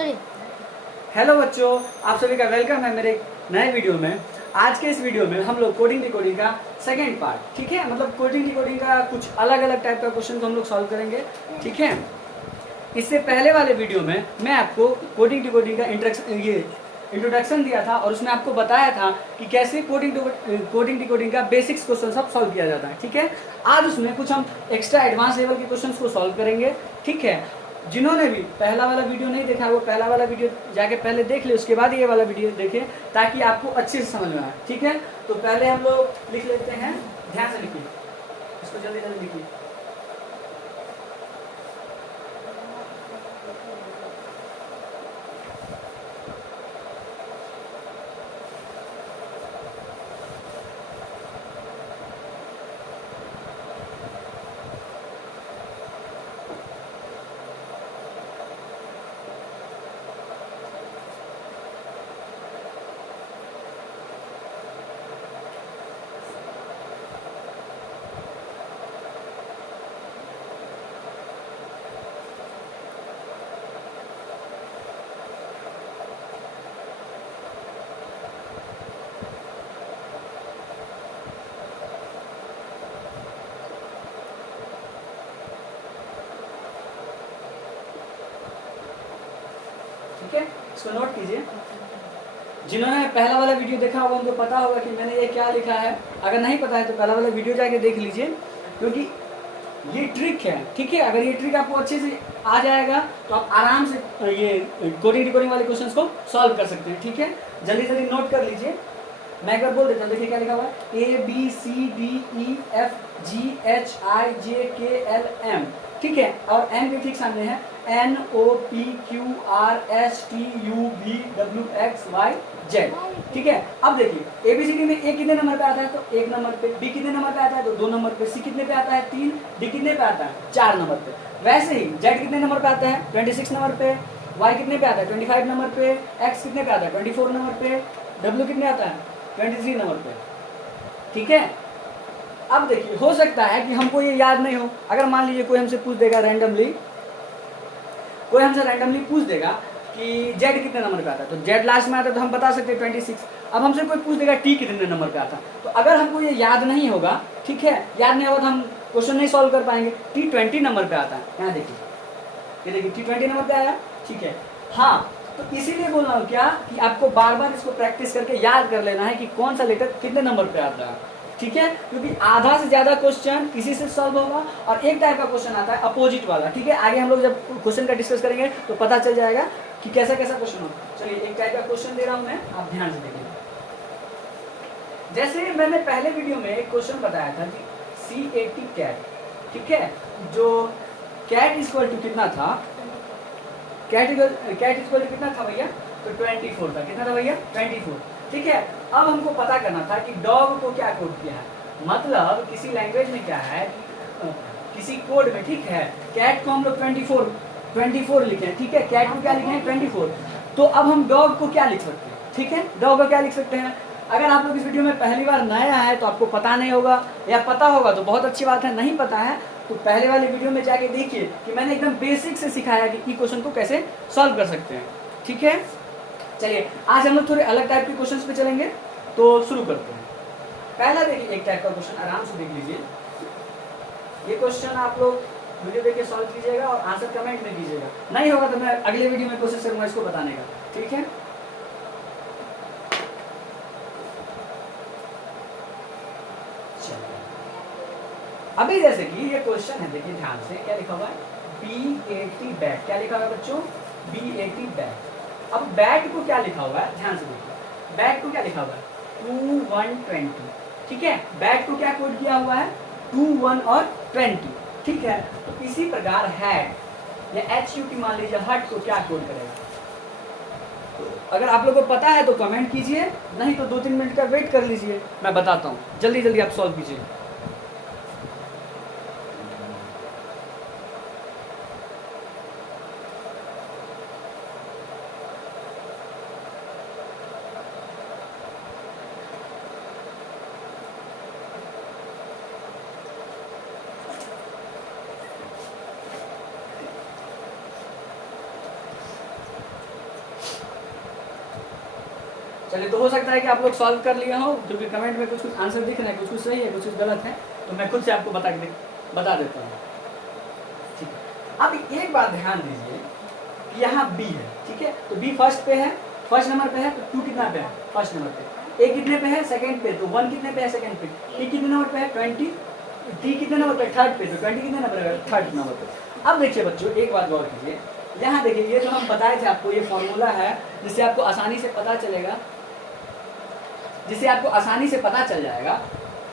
Hello बच्चों, आप सभी का वेलकम है मेरे नए वीडियो में। आज के इस वीडियो में हम लोग कोडिंग डिकोडिंग का सेकेंड पार्ट, ठीक है, मतलब कोडिंग डिकोडिंग का कुछ अलग अलग टाइप का क्वेश्चन को हम लोग सॉल्व करेंगे, ठीक है। इससे पहले वाले वीडियो में मैं आपको कोडिंग डिकोडिंग का इंट्रोडक्शन दिया था और उसमें आपको बताया था कि कैसे कोडिंग डिकोडिंग का बेसिक्स क्वेश्चन सब सॉल्व किया जाता है, ठीक है। आज उसमें कुछ हम एक्स्ट्रा एडवांस लेवल के क्वेश्चंस को सॉल्व करेंगे, ठीक है। जिन्होंने भी पहला वाला वीडियो नहीं देखा वो पहला वाला वीडियो जाके पहले देख ले, उसके बाद ये वाला वीडियो देखें ताकि आपको अच्छे से समझ में आए, ठीक है। तो पहले हम लोग लिख लेते हैं, ध्यान से लिखिए, इसको जल्दी जल्दी लिखिए। ठीक है, इसको नोट कीजिए। जिन्होंने पहला वाला वीडियो देखा होगा उनको पता होगा कि मैंने ये क्या लिखा है। अगर नहीं पता है तो पहला वाला वीडियो जाके देख लीजिए, क्योंकि ये ट्रिक है, ठीक है। अगर ये ट्रिक आपको अच्छे से आ जाएगा तो आप आराम से ये कोडिंग डिकोडिंग वाले क्वेश्चंस को सॉल्व कर सकते हैं, ठीक है। जल्दी जल्दी नोट कर लीजिए। मैं एक बार बोल देता हूँ, देखिए क्या लिखा हुआ है, ABCDEFGHIJKLM, ठीक है। और एन के ठीक सामने है NOPQRSTUVWXYZ, ठीक है। अब देखिए ABCD में ए कितने नंबर पे आता है तो 1 नंबर पे, बी कितने नंबर पे आता है तो 2 नंबर पे, सी कितने पे आता है 3, डी कितने पे आता है 4 नंबर पे। वैसे ही जेड कितने नंबर पे आता है 26 नंबर पे, वाई कितने पे आता है 25 नंबर पे, एक्स कितने पे आता है 24 नंबर पे, डब्ल्यू कितने आता है 23 नंबर पे, ठीक है। अब देखिए हो सकता है कि हमको ये याद नहीं हो। अगर मान लीजिए कोई हमसे पूछ देगा रैंडमली, कोई हमसे रैंडमली पूछ देगा कि जेड कितने नंबर पे आता है तो जेड लास्ट में आता है तो हम बता सकते हैं 26। अब हमसे कोई पूछ देगा टी कितने नंबर पे आता है, तो अगर हमको ये याद नहीं होगा, ठीक है, याद नहीं होगा तो हम क्वेश्चन नहीं सॉल्व कर पाएंगे। टी 20 नंबर पे आता है, यहाँ देखिए, ये देखिए टी 20 नंबर पे आया, ठीक है। हाँ, तो इसीलिए बोल रहा हूँ क्या कि आपको बार बार इसको प्रैक्टिस करके याद कर लेना है कि कौन सा लेटर कितने नंबर पे आता है, ठीक है। क्योंकि आधा से ज्यादा क्वेश्चन इसी से सॉल्व होगा और एक टाइप का क्वेश्चन आता है अपोजिट वाला, ठीक है। आगे हम लोग जब क्वेश्चन का डिस्कस करेंगे तो पता चल जाएगा कि कैसा कैसा क्वेश्चन होगा। चलिए एक टाइप का क्वेश्चन दे रहा हूं मैं, आप ध्यान से देखिए। जैसे मैंने पहले वीडियो में एक क्वेश्चन बताया था कि CAT कैट, ठीक है, जो कैट इक्वल टू कितना था, कैट इक्वल टू कितना था भैया तो 24 था। कितना था भैया 24, ठीक है। अब हमको पता करना था कि डॉग को क्या कोड किया है, मतलब किसी लैंग्वेज में क्या है, किसी कोड में, ठीक है। कैट को हम लोग 24 लिखे हैं, ठीक है। कैट को क्या लिखे हैं 24। तो अब हम डॉग को क्या लिख सकते हैं, ठीक है, डॉग को क्या लिख सकते हैं। अगर आप लोग इस वीडियो में पहली बार नया है तो आपको पता नहीं होगा, या पता होगा तो बहुत अच्छी बात है, नहीं पता है तो पहले वाले वीडियो में जाके देखिए कि मैंने एकदम बेसिक से सिखाया कि क्वेश्चन को कैसे सॉल्व कर सकते हैं, ठीक है। चलिए आज हम लोग थोड़े अलग टाइप के क्वेश्चंस पे चलेंगे, तो शुरू करते हैं। पहला देखिए एक टाइप का क्वेश्चन, आराम से देख लीजिए। ये क्वेश्चन आप लोग वीडियो देख के सॉल्व कीजिएगा और आंसर कमेंट में कीजिएगा। नहीं होगा तो मैं अगले वीडियो में कोशिश करूंगा इसको बताने का, ठीक है। अभी जैसे कि ये क्वेश्चन है, देखिए ध्यान से, क्या लिखा हुआ है BAT बैट, क्या लिखा हुआ है बच्चों BAT बैट। अब बैट को क्या लिखा हुआ है ध्यान से देखिए, बैट को क्या लिखा हुआ है 2120, ठीक है। बैट को क्या कोड किया हुआ है 21 और 20, ठीक है। तो इसी प्रकार हैट या HUT मान लीजिए, हट को क्या कोड करेगा। तो अगर आप लोगों को पता है तो कमेंट कीजिए, नहीं तो 2-3 मिनट का वेट कर लीजिए, मैं बताता हूँ। जल्दी जल्दी आप सॉल्व कीजिए। चलिए, तो हो सकता है कि आप लोग सॉल्व कर लिए हो, क्योंकि कमेंट में कुछ कुछ आंसर दिख रहे हैं, कुछ कुछ सही है, कुछ कुछ गलत है, तो मैं खुद से आपको बता देता हूँ। ठीक है, अब एक बात ध्यान दीजिए कि यहाँ बी है, ठीक है, तो बी फर्स्ट पे है, फर्स्ट नंबर पे है, तो 2 कितना पे है, फर्स्ट नंबर पे। ए कितने पे है, सेकंड पे, तो 1 कितने पे है, सेकंड पे। टी कितने नंबर पे है, 20। टी कितने नंबर पे, थर्ड पे, तो 20 कितने नंबर पे, थर्ड नंबर पे। अब देखिए बच्चों, एक बात गौर कीजिए, यहाँ देखिए, ये जो हम बताए थे आपको, ये फॉर्मूला है जिससे आपको आसानी से पता चलेगा, जिससे आपको आसानी से पता चल जाएगा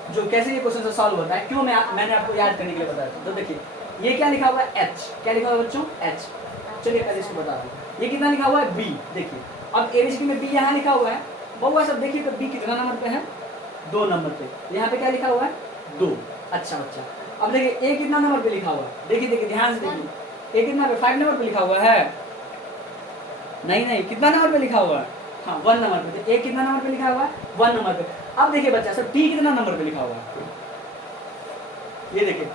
जो कैसे ये क्वेश्चन सॉल्व होता है। क्यों मैंने आपको याद करने के लिए बताया था। तो देखिए, ये क्या लिखा हुआ है, एच, क्या लिखा हुआ है बच्चों, एच। चलिए पहले इसको बता दूं, ये कितना लिखा हुआ है, बी। देखिए, अब एबीसीडी में बी यहाँ लिखा हुआ है, बहुआ सब देखिए, तो बी कितना नंबर पे है, 2 नंबर पे। यहाँ पे क्या लिखा हुआ है, 2। अच्छा बच्चा, अब देखिए ए कितना नंबर पे लिखा हुआ है, देखिए देखिए ध्यान से देखिए, ए कितना पे, 5 नंबर पे लिखा हुआ है, नहीं, कितना नंबर पे लिखा हुआ है, हाँ 1 नंबर पे। तो ए कितना नंबर पे लिखा हुआ है, 1 नंबर पे। अब देखिए बच्चा सब, टी कितना नंबर पे लिखा हुआ है, ये देखिए,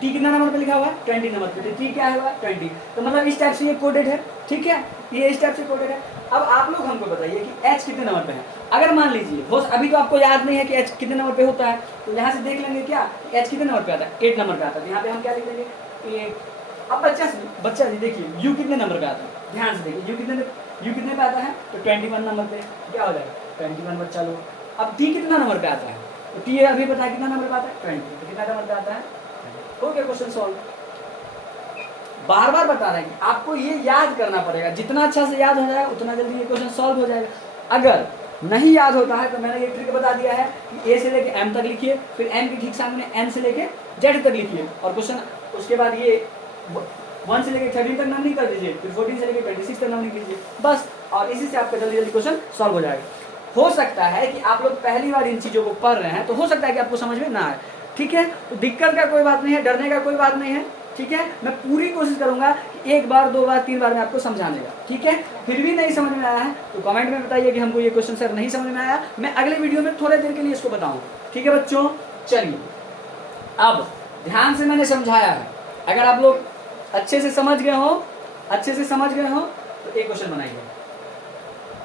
टी कितना नंबर पे लिखा हुआ है, 20 नंबर पे। तो टी क्या है, 20। तो मतलब इस टाइप से ये कोडेड है, ठीक है, ये इस टाइप से कोडेड है। अब आप लोग हमको बताइए कि एच कितने नंबर पे है। अगर मान लीजिए हो, अभी तो आपको याद नहीं है कि एच कितने नंबर पे होता है, तो यहाँ से देख लेंगे क्या, एच कितने नंबर पे आता है, 8 नंबर पे आता है। तो यहाँ पे हम क्या लिख लेंगे, 8। अब बच्चा जी देखिए, यू कितने नंबर पे आता है, ध्यान से देखिए, यू कितने पे आता है, तो 21 नंबर पे। क्या हो जाएगा, 21 बच्चा लो। अब टी कितना नंबर पे आता है, तो टी अभी पता है कितना नंबर पे आता है, 20। तो कितना नंबर पे आता है, हो गया क्वेश्चन सॉल्व। बार बार बता रहे हैं कि आपको ये याद करना पड़ेगा, जितना अच्छा से याद हो जाएगा उतना जल्दी ये क्वेश्चन सॉल्व हो जाएगा। अगर नहीं याद होता है तो मैंने ये ट्रिक बता दिया है कि ए से लेके एम तक लिखिए, फिर एम के ठीक सामने एन से लेके जेड तक लिखिए, और क्वेश्चन उसके बाद ये 1 से लेके 13 तक नंबरिंग कर दीजिए, फिर 14 से लेके 26 तक नंबरिंग कीजिए, बस। और इसी से आपका जल्दी जल्दी क्वेश्चन सॉल्व हो जाएगा। हो सकता है कि आप लोग पहली बार इन चीज़ों को पढ़ रहे हैं, तो हो सकता है कि आपको समझ में ना आए, ठीक है, तो दिक्कत का कोई बात नहीं है, डरने का कोई बात नहीं है, ठीक है। मैं पूरी कोशिश करूंगा कि 1 बार 2 बार 3 बार में आपको समझाने का, ठीक है। फिर भी नहीं समझ में आया है तो कमेंट में बताइए कि हमको ये क्वेश्चन सर नहीं समझ में आया, मैं अगले वीडियो में थोड़े देर के लिए इसको बताऊँ, ठीक है बच्चों। चलिए, अब ध्यान से मैंने समझाया है, अगर आप लोग अच्छे से समझ गए हो तो एक क्वेश्चन बनाइए।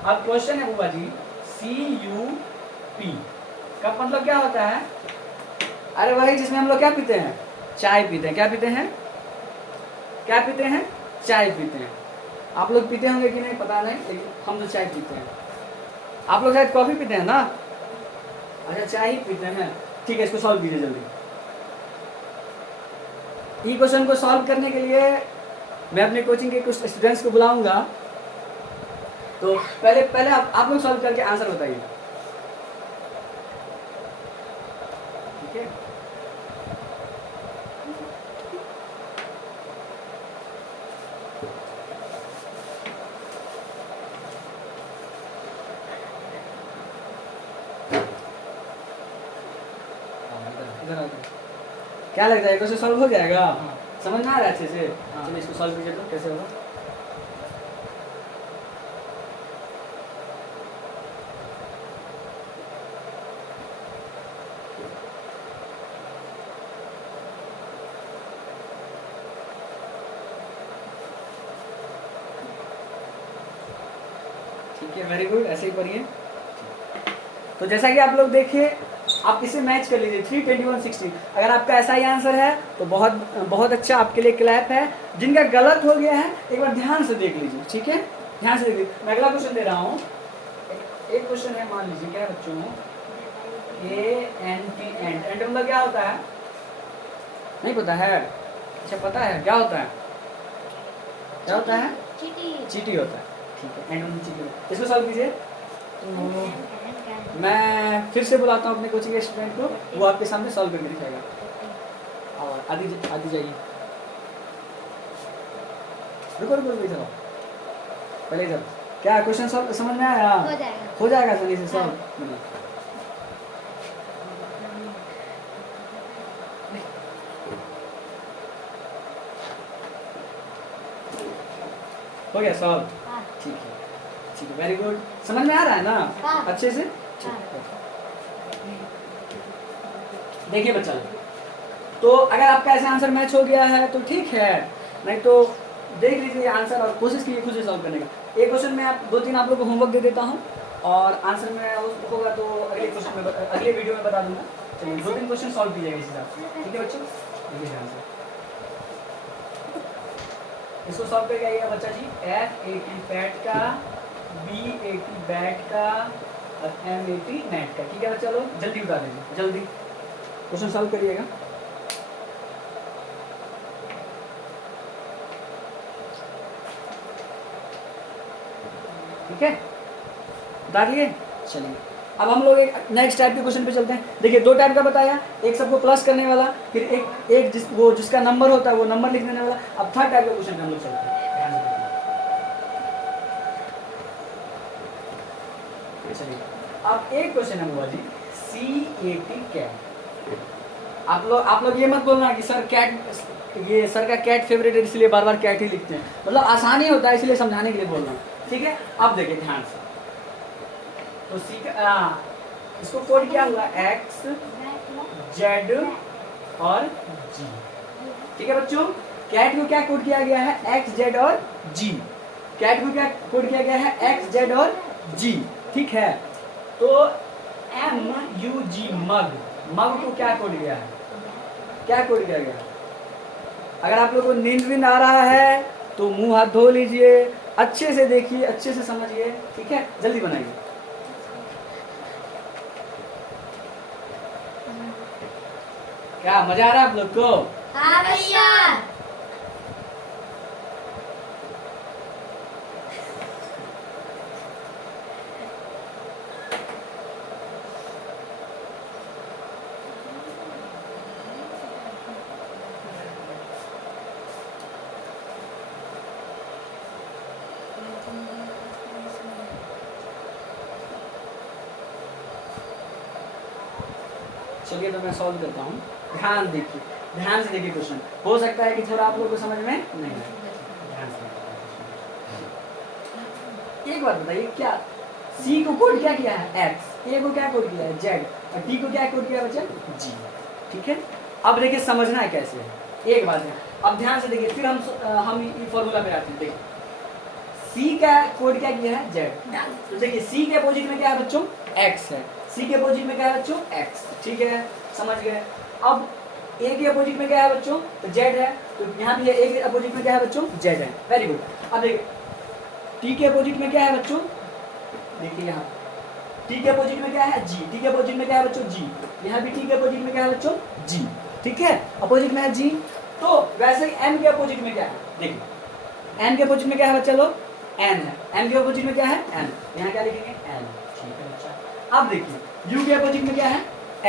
अब क्वेश्चन है बुआ जी, CUP का मतलब क्या होता है, अरे वही जिसमें हम लोग क्या पीते हैं, चाय पीते हैं। क्या पीते हैं, चाय पीते हैं। आप लोग पीते होंगे कि नहीं पता नहीं, लेकिन हम तो चाय पीते हैं। आप लोग शायद कॉफी पीते हैं ना, अच्छा चाय ही पीते हैं, ठीक है। इसको सॉल्व कीजिए जल्दी। ई क्वेश्चन को सॉल्व करने के लिए मैं अपने कोचिंग के कुछ स्टूडेंट्स को बुलाऊंगा, तो पहले आप लोग सॉल्व करके आंसर बताइए, ठीक है। क्या लगता है क्वेश्चन सॉल्व हो जाएगा, समझ में आ रहा है अच्छे से। चलिए इसको सॉल्व कीजिए, तो कैसे होगा। ठीक है, वेरी गुड, ऐसे ही पढ़िए। तो जैसा कि आप लोग देखिए, आप इसे मैच कर लीजिए 32160। अगर आपका ऐसा ही आंसर है तो बहुत बहुत अच्छा, आपके लिए क्लैप है। जिनका गलत हो गया है एक बार ध्यान से देख लीजिए, ठीक है, ध्यान से देखिए। मैं अगला क्वेश्चन दे रहा हूँ। एक क्वेश्चन है, मान लीजिए क्या बच्चों, ANT, एंड मतलब क्या होता है, नहीं पता है, अच्छा पता है क्या होता है, क्या होता है, चीटी होता है, ठीक है, एंड मतलब चीटी होता है। इसको सॉल्व कीजिए। मैं फिर से बुलाता हूँ अपने कोचिंग के स्टूडेंट को, वो आपके सामने सॉल्व करके दिखाएगा। और आदि जाइए, रुको चलो पहले इधर। क्या क्वेश्चन सॉल्व समझ में आया, हो जाएगा सही से सॉल्व। हो गया सॉल्व, ठीक है, वेरी गुड। समझ में आ रहा है ना अच्छे से, देखिए बच्चा, तो अगर आपका ऐसा आंसर मैच हो गया है तो ठीक है, नहीं तो देख लीजिए आंसर और कोशिश कीजिए खुद से सॉल्व करने का। एक क्वेश्चन में आप 2-3 आप लोग को होमवर्क दे देता हूँ, और आंसर में होगा तो अगले क्वेश्चन में अगले वीडियो में बता दूंगा। चलिए 2-3 क्वेश्चन सॉल्व कीजिएगा इस हिसाब से, ठीक है बच्चों। देखिए ध्यान से इसको सॉल्व करके आइएगा बच्चा जी। F80 फैट का, B80 बैट का और M80 नेट का, ठीक है बच्चा लोग। जल्दी उतार दीजिए, जल्दी क्वेश्चन सॉल्व करिएगा। ठीक है, उतार लिए। चलिए अब हम लोग एक नेक्स्ट टाइप के क्वेश्चन पे चलते हैं। देखिए 2 टाइप का बताया, एक सबको प्लस करने वाला, फिर एक जिसका नंबर होता है वो नंबर लिख देने वाला। अब 3rd टाइप के क्वेश्चन पे हम लोग चलते हैं। चलिए अब एक क्वेश्चन है बुआ जी, C80 कैट। आप लोग ये मत बोलना कि सर कैट, ये सर का कैट फेवरेट है इसलिए बार बार कैट ही लिखते हैं, मतलब आसानी होता है इसलिए समझाने के लिए बोल रहा हूँ, ठीक है। अब देखिए ध्यान से, तो सी का इसको कोड क्या हुआ, X Z और G, ठीक है बच्चों। कैट को क्या कोड किया गया है, X Z और G। कैट को क्या कोड किया गया है, X Z और G, ठीक है। तो MUG मग, मग को क्या कोड किया है, क्या कोड किया गया। अगर आप लोगों को नींद आ रहा है तो मुंह हाथ धो लीजिए, अच्छे से देखिए, अच्छे से समझिए, ठीक है। जल्दी बनाइए। क्या मजा आ रहा है आप लोग को? हाँ भैया। चलिए तो मैं सॉल्व करता हूँ, ध्यान देखिए, ध्यान से देखिए क्वेश्चन। हो सकता है कि थोड़ा आप लोगों को समझ में नहीं आए, ध्यान से। एक बात बताइए, क्या C को कोड क्या किया है X, A को क्या कोड किया है Z और T को क्या कोड किया है बच्चा G, ठीक है। अब देखिए समझना है कैसे है, एक बात है। अब ध्यान से देखिए, फिर हम ये फॉर्मूला पे आते हैं। देखिए C का कोड क्या किया है Z, तो देखिए C के अपोजिट में क्या है बच्चों, X है। C के अपोजिट में क्या है बच्चों, X, ठीक है, समझ गए। अब A के अपोजिट में क्या है बच्चों, तो Z है, तो यहाँ भी A के अपोजिट में क्या है बच्चों, Z है। Very good. अब देखिए T के अपोजिट में क्या है बच्चों, देखिए यहाँ T के अपोजिट में क्या है G, T के अपोजिट में क्या है बच्चों G, यहाँ भी T के अपोजिट में क्या है बच्चों G, ठीक है, अपोजिट में है G। तो वैसे ही M के अपोजिट में क्या है, देखिए M के अपोजिट में क्या है बच्चा लोग, N है। M के अपोजिट में क्या है N, यहाँ क्या लिखेंगे N, ठीक है बच्चा। अब देखिए U के अपोजिट में क्या है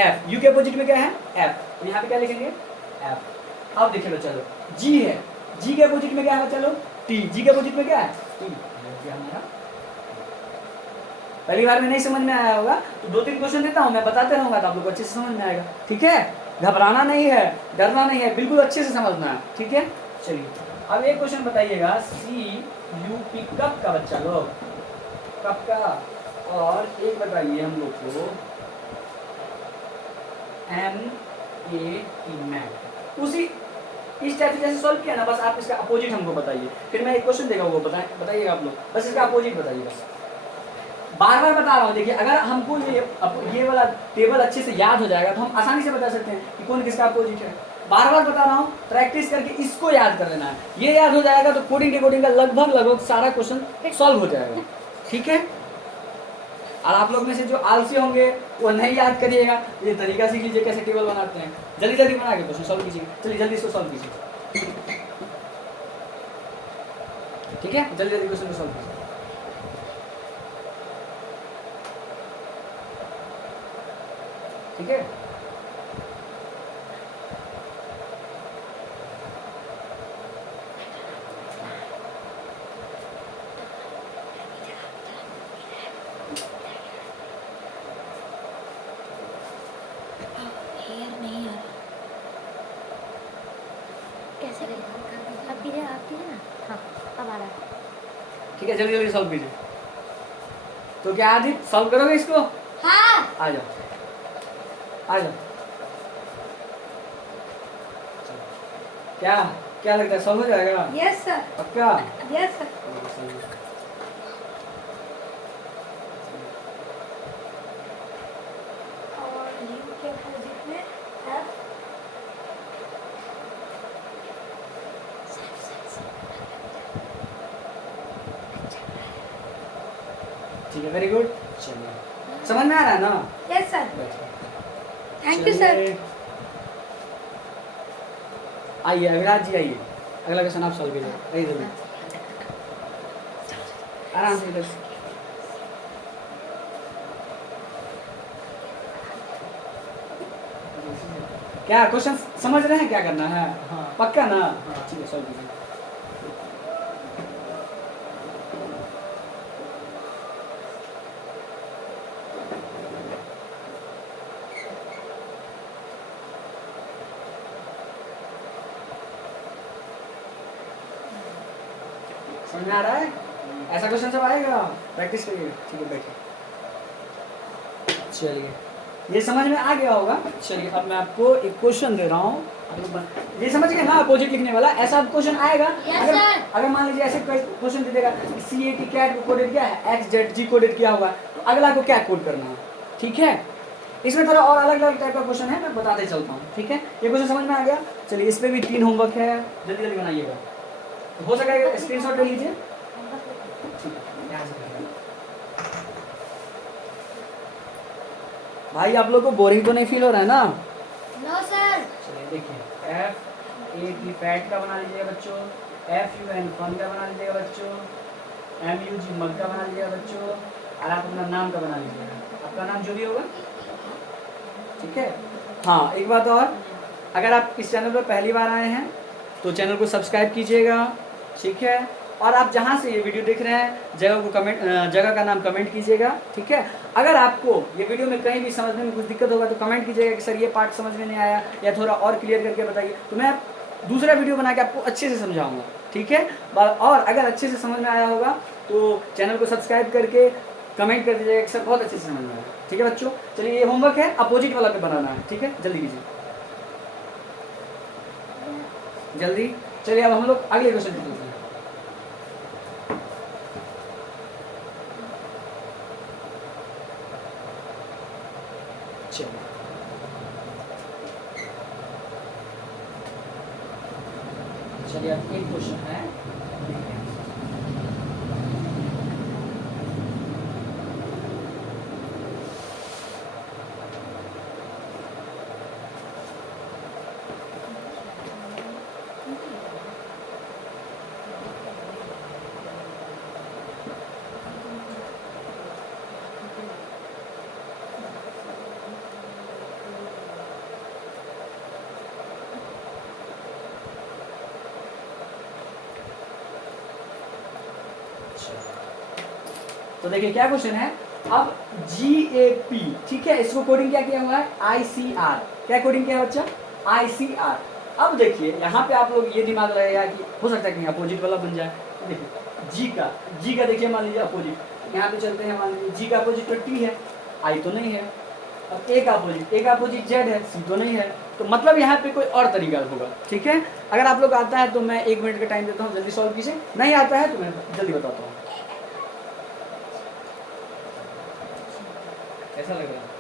F, U के अपोजिट में क्या है F, तो यहाँ पे क्या लिखेंगे F। अब देखिए बच्चा लोग G है, G के अपोजिट में क्या है बच्चा लोग T, G के अपोजिट में क्या है T, हमारा पहली बार में नहीं समझ में आया होगा तो 2-3 क्वेश्चन देता हूँ, मैं बताते रहूंगा तो आप लोग को अच्छे से समझ में आएगा, ठीक है। घबराना नहीं है, डरना नहीं है, बिल्कुल अच्छे से समझना है, ठीक है। चलिए अब एक क्वेश्चन बताइएगा, CUP कब का बच्चा लोग, कब का, और एक बताइए हम लोग को MAT मैट। उसी इस टाइप से जैसे सॉल्व किया ना, बस आप इसका अपोजिट हमको बताइए, फिर मैं एक क्वेश्चन देगा वो बताइएगा आप लोग, बस इसका अपोजिट बताइए, बस बार बार बता रहा हूँ। देखिए अगर हमको ये वाला टेबल अच्छे से याद हो जाएगा तो हम आसानी से बता सकते हैं कि कौन किसका अपोजिट है। बार बार बता रहा हूँ, प्रैक्टिस करके इसको याद कर लेना है, ये याद हो जाएगा तो कोडिंग डिकोडिंग का लगभग सारा क्वेश्चन सॉल्व हो जाएगा, ठीक है। और आप लोग में से जो आलसी होंगे वो नहीं याद करिएगा, ये तरीका सीख लीजिए कैसे टेबल बनाते हैं, जल्दी जल्दी बना के क्वेश्चन सॉल्व कीजिए। चलिए जल्दी इसको सॉल्व कीजिए, ठीक है, जल्दी जल्दी क्वेश्चन को सॉल्व कीजिए। ठीक है, कैसे अब किधर आपकी है ना, हाँ अब आ रहा है, ठीक है, जल्दी जल्दी सॉल्व कीजिए। तो क्या आदि सॉल्व करोगे इसको, हाँ आ जाओ आ जाओ। क्या क्या लगता है सॉल्व हो जाएगा, यस सर, पक्का, यस सर। ठीक है, वेरी गुड। चलिए समझ में आ रहा है ना? Yes sir. बैठिए। Thank you sir. चलिए, आइए अविराज जी आइए, अगला क्वेश्चन आप सॉल्व कीजिए। आइए जल्दी, आराम से इधर। क्या क्वेश्चन समझ रहे हैं क्या करना है? हाँ। पक्का ना? हाँ। ठीक है, सॉल्व कीजिए। समझ में आ रहा है? ऐसा क्वेश्चन सब आएगा, प्रैक्टिस करिए। ठीक है, बैठिए। चलिए, ये समझ में आ गया होगा। चलिए अब मैं आपको एक क्वेश्चन दे रहा हूँ, ये समझ गए ना? अपोजिट लिखने वाला ऐसा क्वेश्चन आएगा। अगर अगर मान लीजिए ऐसे क्वेश्चन दे देगा, CAT कैट को कोडेड क्या है, XZG कोडेड किया होगा, तो अगला को क्या कोड करना है। ठीक है, इसमें थोड़ा और अलग अलग टाइप का क्वेश्चन है, मैं बताते चलता हूँ। ठीक है, ये क्वेश्चन समझ में आ गया। चलिए, इस पे भी 3 होमवर्क है, जल्दी जल्दी बनाइएगा। हो सकेगा स्क्रीनशॉट ले लीजिए। यहाँ से करिए। भाई आप लोग को बोरिंग तो नहीं फील हो रहा है ना? No sir. चलिए देखिए, FAT फैट का बना लीजिएगा बच्चों, FUN फन का बना लीजिएगा बच्चों, MUG मग का बना लीजिएगा बच्चों, और आप अपना नाम का बना लीजिएगा, आपका नाम जो भी होगा। ठीक है, हाँ एक बात और, अगर आप इस चैनल पर पहली बार आए हैं तो चैनल को सब्सक्राइब कीजिएगा। ठीक है, और आप जहाँ से ये वीडियो देख रहे हैं जगह का नाम कमेंट कीजिएगा। ठीक है, अगर आपको ये वीडियो में कहीं भी समझने में कुछ दिक्कत होगा तो कमेंट कीजिएगा कि सर ये पार्ट समझ में नहीं आया, या थोड़ा और क्लियर करके बताइए, तो मैं दूसरा वीडियो बना के आपको अच्छे से समझाऊंगा। ठीक है, और अगर अच्छे से समझ में आया होगा तो चैनल को सब्सक्राइब करके कमेंट कर दीजिएगा कि सर बहुत अच्छे से समझ में आया। ठीक है बच्चों, चलिए ये होमवर्क है, अपोजिट वाला पे बनाना है। ठीक है, जल्दी कीजिए, जल्दी। चलिए अब हम लोग अगले क्वेश्चन पे चलते हैं। चलिए अब एक क्वेश्चन है, तो देखिए क्या क्वेश्चन है। अब GAP, ठीक है, इसको कोडिंग क्या किया हुआ है, ICR। क्या कोडिंग किया है बच्चा, ICR। अब देखिए यहाँ पे आप लोग ये दिमाग रहेगा कि हो सकता है कि अपोजिट वाला बन जाए। तो देखिए G का देखिए, मान लीजिए अपोजिट, यहाँ पे चलते हैं, मान लीजिए G का अपोजिट तो T है, I तो नहीं है। अब A का अपोजिट Z है, C तो नहीं है। तो मतलब यहाँ पे कोई और तरीका होगा। ठीक है, अगर आप लोग आता है तो मैं 1 मिनट का टाइम देता हूँ, जल्दी सॉल्व कीजिए। नहीं आता है तो मैं जल्दी बताता हूँ। कैसा लग रहा है?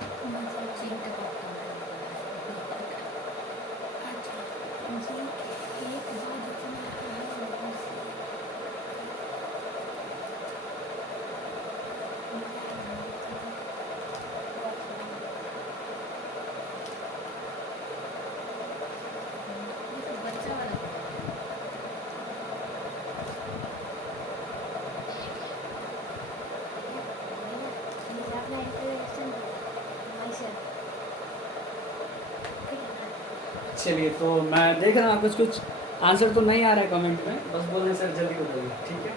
चलिए, तो मैं देख रहा हूँ कुछ आंसर तो नहीं आ रहा है कमेंट में, बस बोल रहे सर जल्दी बताइए। ठीक है,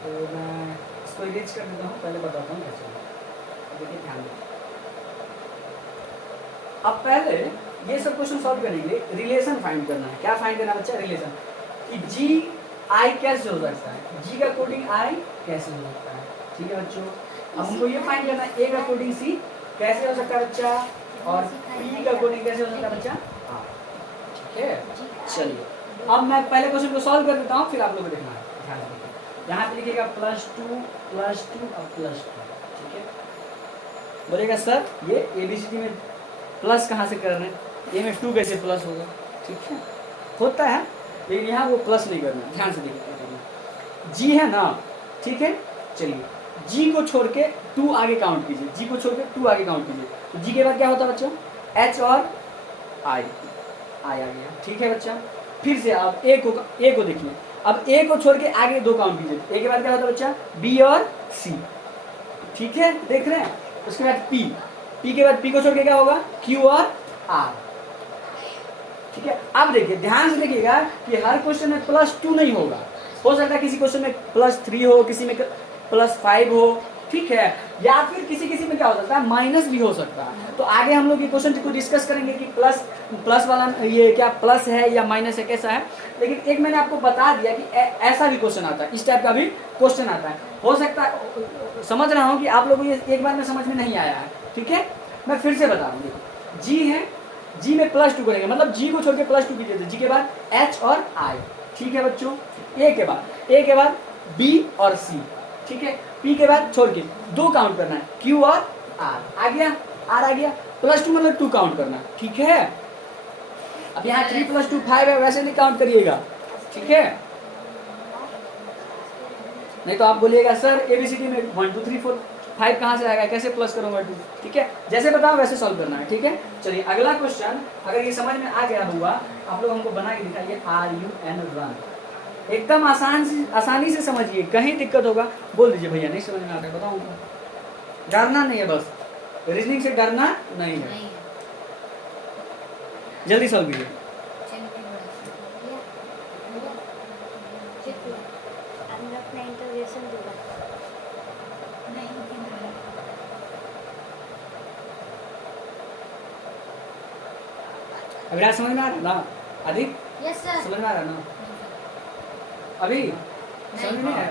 तो मैं इसको इरेज कर देता हूँ, पहले बताता हूँ कैसे। देखिए ध्यान दें, अब पहले ये सब क्वेश्चन सॉल्व करने के लिए रिलेशन फाइंड करना है। क्या फाइंड करना बच्चा, रिलेशन, कि GI कैसे हो सकता है, G का कोडिंग I कैसे हो सकता है। ठीक है बच्चों, अब हमको ये फाइंड करना है A का कोडिंग C कैसे हो सकता है बच्चा, और P का कोडिंग कैसे हो सकता है बच्चा। हाँ ठीक है, चलिए अब मैं पहले क्वेश्चन को सॉल्व कर देता हूँ, फिर आप लोगों को देखना है। ध्यान रखिए, यहाँ पे लिखिएगा +2 अब +2। ठीक है, बोलेगा सर ये ABCD में प्लस कहाँ से करना है, A में 2 कैसे प्लस होगा। ठीक है, होता है, लेकिन यहाँ वो प्लस नहीं करना। ध्यान से देखिए क्या करना, G है ना। ठीक है, चलिए जी को छोड़ के 2 आगे काउंट कीजिए, जी को छोड़ के 2 आगे काउंट कीजिए, तो जी के बाद क्या होता है बच्चों, एच और आई आ गया, ठीक है बच्चा। फिर से आप ए को देखिए, अब ए को छोड़ के आगे 2 काउंट कीजिए, ए के बाद क्या होता है बच्चा, बी और सी, ठीक है, देख रहे हैं। उसके बाद पी, पी के बाद पी को छोड़ के क्या होगा, क्यू और आर, ठीक है। अब देखिए ध्यान से देखिएगा कि हर क्वेश्चन में +2 नहीं होगा, हो सकता है किसी क्वेश्चन में +3 हो, किसी में +5 हो, ठीक है, या फिर किसी किसी में क्या हो सकता है माइनस भी हो सकता है। तो आगे हम लोग ये क्वेश्चन को डिस्कस करेंगे कि प्लस वाला ये क्या प्लस है या माइनस है, कैसा है। लेकिन एक मैंने आपको बता दिया कि ऐसा भी क्वेश्चन आता है, इस टाइप का भी क्वेश्चन आता है। हो सकता है, समझ रहा हूँ कि आप लोगों को ये एक बार में समझ में नहीं आया है, ठीक है। मैं फिर से बता रहा हूँ, जी है, जी में +2 करेंगे, मतलब जी को छोड़ के +2 कीजिए, तो जी के बाद एच और आई, ठीक है बच्चों। ए के बाद बी और सी, ठीक है। पी के बाद छोड़ के 2 काउंट करना है, क्यू और आर आ गया, आर आ गया, +2 मतलब 2 काउंट करना है, ठीक है। अब यहाँ 3 + 2 5 है, वैसे नहीं काउंट करिएगा, ठीक है। नहीं तो आप बोलिएगा सर ABCD में 1 2 3 4 5 कहाँ से आएगा, कैसे प्लस करूंगा 2, ठीक है। जैसे बताओ वैसे सॉल्व करना है, ठीक है। चलिए अगला क्वेश्चन, अगर ये समझ में आ गया हुआ, आप लोग हमको बना के दिखाइए, RUN रन, एकदम आसानी से समझिए, कहीं दिक्कत होगा बोल दीजिए भैया नहीं समझ में आता है, बताऊंगा, डरना नहीं है, बस रीजनिंग से डरना नहीं है, जल्दी सॉल्व कीजिए। हमने अपना इंटरोगेशन दिया अभी आज समझ में आ रहा है ना, अधिक यस सर, समझ में आ रहा है ना, अभी समझ में नहीं आया,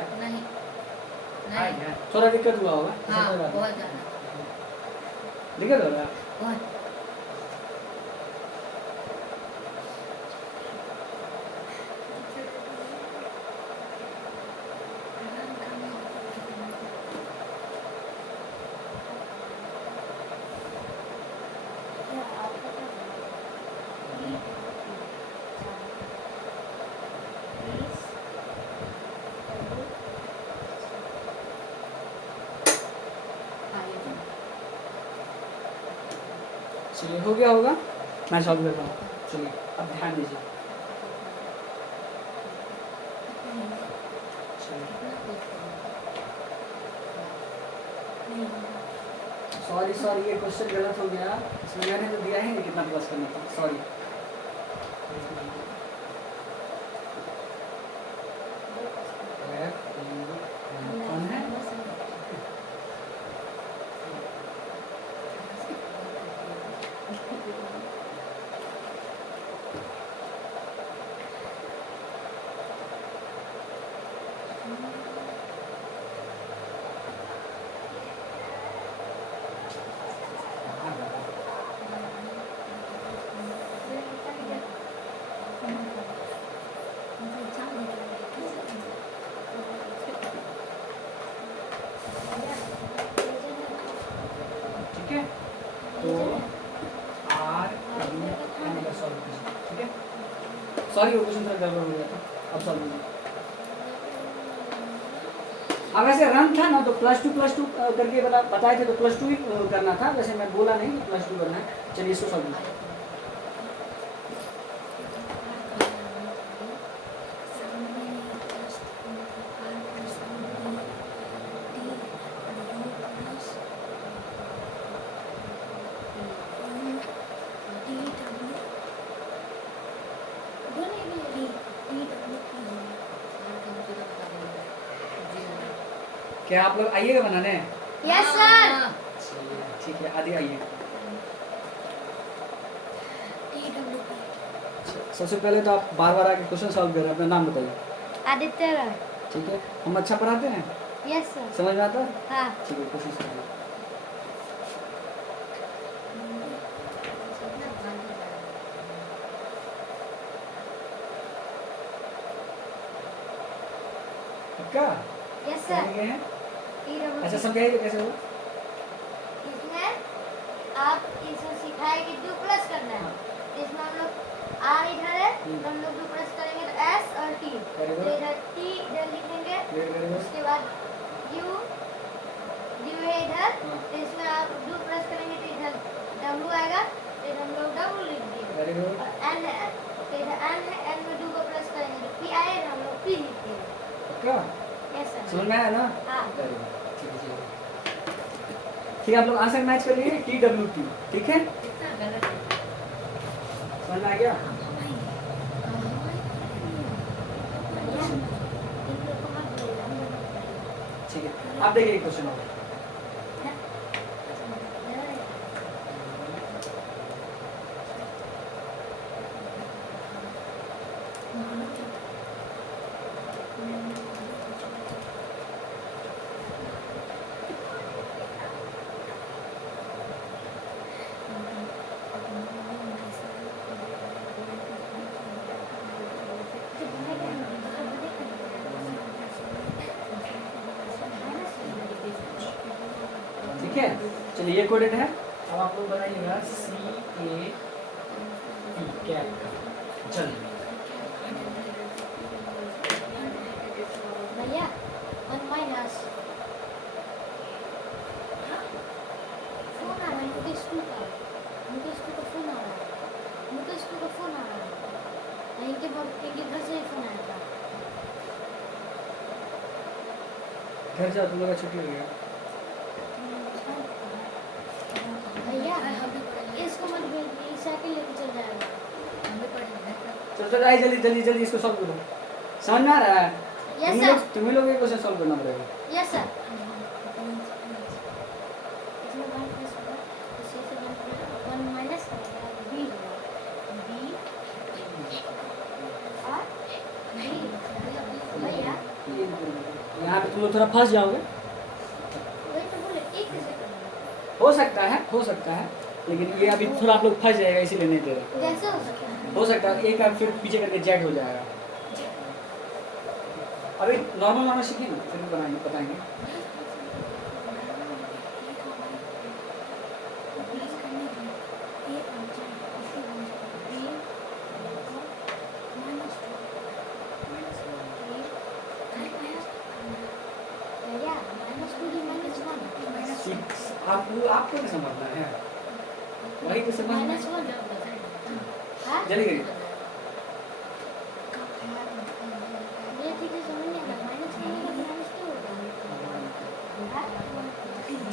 नहीं थोड़ा दिक्कत हुआ होगा, हाँ कोई बात बहुत नहीं। ज़्यादा दिक्कत हो रहा है, बहुत चलिए हो गया होगा, मैं सॉल्व करता हूँ। चलिए अब ध्यान दीजिए, सॉरी ये क्वेश्चन गलत हो गया, इसमें मैंने तो दिया ही नहीं कितना प्लस करना था, सॉरी। कौन है, ठीक है। तो RUN का सॉल्व कीजिए, ठीक है। सॉरी वो क्वेश्चन थोड़ा गड़बड़ हो गया था, अब सॉल्व कीजिए। अब वैसे रन था ना तो +2 करके बताए थे, तो +2 ही करना था, वैसे मैं बोला नहीं कि +2 करना है। चलिए इसको सॉल्व कीजिए। क्या आप लोग आइएगा बनाने? यस सर, चलिए ठीक है, आदि आइए। सबसे पहले तो आप बार बार आके क्वेश्चन सॉल्व कर रहे हैं, अपना नाम बताइए। आदित्य राय। ठीक है, हम अच्छा पढ़ाते हैं, यस सर, समझ में आता है? हाँ। ठीक है, कोशिश करिए। पक्का? यस समझ सर। गए हैं? TWP। अच्छा समझाइए तो कैसे हो? इसमें आप इसमें सिखाए कि 2 प्लस करना है, इसमें हम लोग R इधर है तो हम लोग 2 प्लस करेंगे तो S और T, Very तो good. इधर T इधर लिखेंगे, Very good. उसके बाद U इधर हाँ। तो इसमें आप 2 प्लस करेंगे तो इधर w आएगा तो हम लोग w लिख दिए वेरी गुड। और n है तो इधर n है n में 2 को प्लस करेंगे तो p आएगा हम लोग p लिख दिए क्या यस सर समझ में आया ना? हाँ वेरी गुड, ठीक है ठीक है, आप लोग आंसर मैच कर लिए TWT, ठीक है, समझ में आ गया? ठीक है, आप देखिए एक क्वेश्चन और। ठीक है, चलिए ये कोडेड है। अब आप लोग बनाइएगा CAP कैप। चलिए भैया 1 माइनस फोन आ रहा है मुकेश टू का फोन आ रहा है इनके घर से फोन आया था घर जाओ, तुम लोग का छुट्टी हो गया। भैया इसको मत भेजिए साइकिल लेके चल जाएगा चलो चलो आइए, जल्दी जल्दी जल्दी इसको सॉल्व करो। समझ में आ रहा है? यस सर तुम्हें लोग ये क्वेश्चन सॉल्व करना पड़ेगा। यस सर इसमें 1 प्लस होगा तो c से 1 माइनस b होगा b और भैया यहाँ पे तुम लोग थोड़ा फंस जाओगे। वही तो बोले एक कैसे करना हो सकता है, लेकिन ये अभी थोड़ा आप लोग फंस जाएगा, इसीलिए नहीं दे रहे। कैसे हो सकता है हो सकता है एक आप फिर पीछे करके जेड हो जाएगा। अभी नॉर्मल सीखिए ना, फिर बनाएंगे, बताएंगे। भैया -2 आपको नहीं समझना है, वही तो समझना है। -1 हाँ जल्दी करिए। ये ठीक है समझ नहीं आ रहा -1 होगा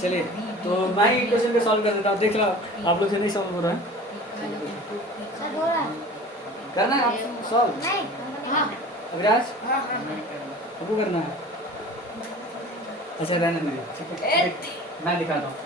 चलिए तो मैं ही क्वेश्चन पे सॉल्व कर देता हूँ, देख लो आप लोग से नहीं सॉल्व हो रहा है। सर हो रहा है करना है आप सॉल्व? नहीं हाँ अविराज आपको करना है? अच्छा रहने दीजिए, ठीक है, मैं दिखाता हूँ।